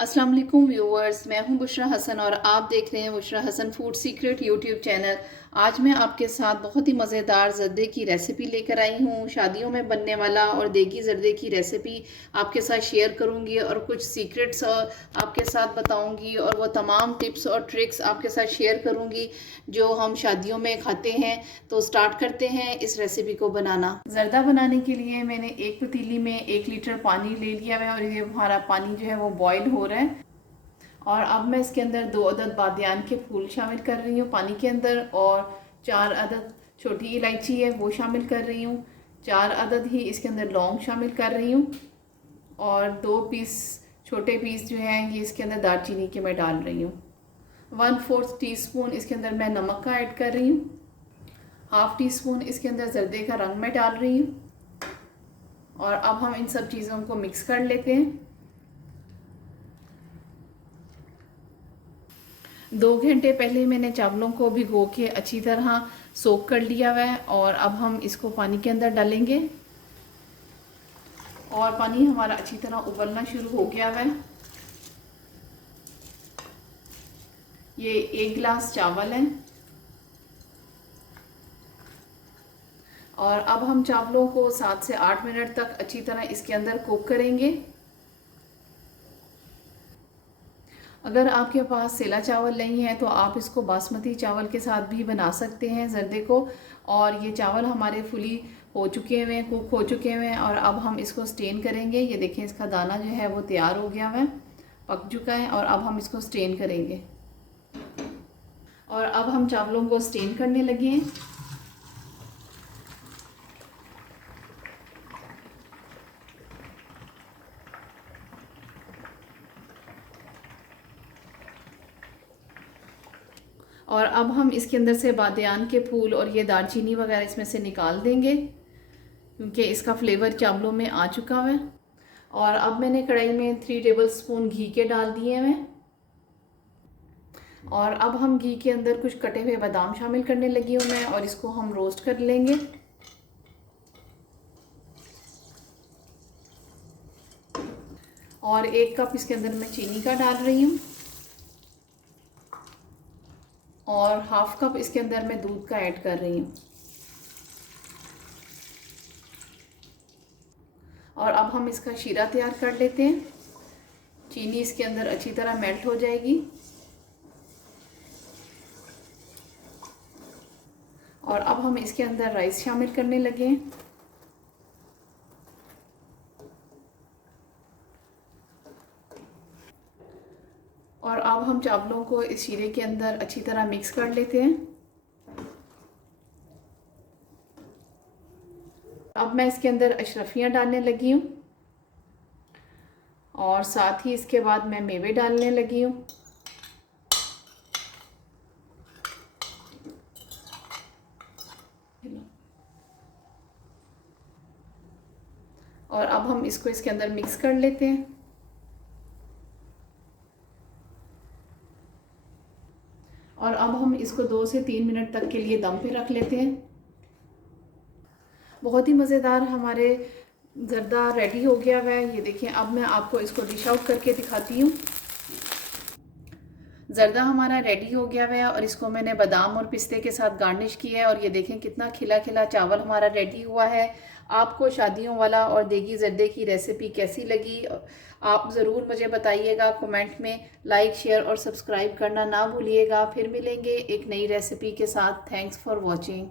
अस्सलाम वालेकुम व्यूअर्स, मैं हूं बुशरा हसन और आप देख रहे हैं Bushra Hasan food secret YouTube channel. आज मैं आपके साथ बहुत ही मज़ेदार ज़र्दे की रेसिपी लेकर आई हूं। शादियों में बनने वाला और देगी ज़र्दे की रेसिपी आपके साथ शेयर करूंगी और कुछ सीक्रेट्स आपके साथ बताऊंगी और वो तमाम टिप्स और ट्रिक्स आपके साथ शेयर करूंगी जो हम शादियों में खाते हैं। तो स्टार्ट करते हैं इस रेसिपी को बनाना। ज़र्दा बनाने के लिए मैंने एक पतीली में 1 लीटर पानी ले लिया है और ये हमारा पानी जो है वो बॉयल हो रहा है। और अब मैं इसके अंदर 2 अदद बादियान के फूल शामिल कर रही हूँ पानी के अंदर, और 4 अदद छोटी इलायची है वो शामिल कर रही हूँ। 4 अदद ही इसके अंदर लौंग शामिल कर रही हूँ और 2 पीस छोटे पीस जो हैं ये इसके अंदर दालचीनी के मैं डाल रही हूँ। 1/4 टीस्पून इसके अंदर मैं नमक का ऐड कर रही हूँ। हाफ टी स्पून इसके अंदर जर्दे का रंग मैं डाल रही हूँ। और अब हम इन सब चीज़ों को मिक्स कर लेते हैं। 2 घंटे पहले मैंने चावलों को भिगो के अच्छी तरह सोक कर लिया हुआ है और अब हम इसको पानी के अंदर डालेंगे और पानी हमारा अच्छी तरह उबलना शुरू हो गया हुआ है। ये 1 गिलास चावल है और अब हम चावलों को 7 से 8 मिनट तक अच्छी तरह इसके अंदर कुक करेंगे। अगर आपके पास सेला चावल नहीं है तो आप इसको बासमती चावल के साथ भी बना सकते हैं ज़र्दे को। और ये चावल हमारे फुली हो चुके हुए हैं, कुक हो चुके हुए हैं और अब हम इसको स्टेन करेंगे। ये देखें इसका दाना जो है वो तैयार हो गया है, पक चुका है और अब हम इसको स्टेन करेंगे। और अब हम चावलों को स्टेन करने लगे हैं। और अब हम इसके अंदर से बादियान के फूल और ये दालचीनी वगैरह इसमें से निकाल देंगे क्योंकि इसका फ्लेवर चावलों में आ चुका है। और अब मैंने कढ़ाई में 3 टेबल स्पून घी के डाल दिए हैं और अब हम घी के अंदर कुछ कटे हुए बादाम शामिल करने लगी हूँ मैं और इसको हम रोस्ट कर लेंगे। और 1 कप इसके अंदर मैं चीनी का डाल रही हूँ और हाफ कप इसके अंदर मैं दूध का ऐड कर रही हूँ। और अब हम इसका शीरा तैयार कर लेते हैं। चीनी इसके अंदर अच्छी तरह मेल्ट हो जाएगी और अब हम इसके अंदर राइस शामिल करने लगे हैं। और अब हम चावलों को इस शीरे के अंदर अच्छी तरह मिक्स कर लेते हैं। अब मैं इसके अंदर अशरफियाँ डालने लगी हूँ और साथ ही इसके बाद मैं मेवे डालने लगी हूँ। और अब हम इसको इसके अंदर मिक्स कर लेते हैं। और अब हम इसको 2 से 3 मिनट तक के लिए दम पे रख लेते हैं। बहुत ही मज़ेदार हमारे ज़र्दा रेडी हो गया हुआ है। ये देखिए, अब मैं आपको इसको डिश आउट करके दिखाती हूँ। ज़र्दा हमारा रेडी हो गया हुआ है और इसको मैंने बादाम और पिस्ते के साथ गार्निश किया है और ये देखें कितना खिला खिला चावल हमारा रेडी हुआ है। आपको शादियों वाला और देगी ज़र्दे की रेसिपी कैसी लगी आप ज़रूर मुझे बताइएगा कमेंट में। लाइक, शेयर और सब्सक्राइब करना ना भूलिएगा। फिर मिलेंगे एक नई रेसिपी के साथ। Thanks for watching.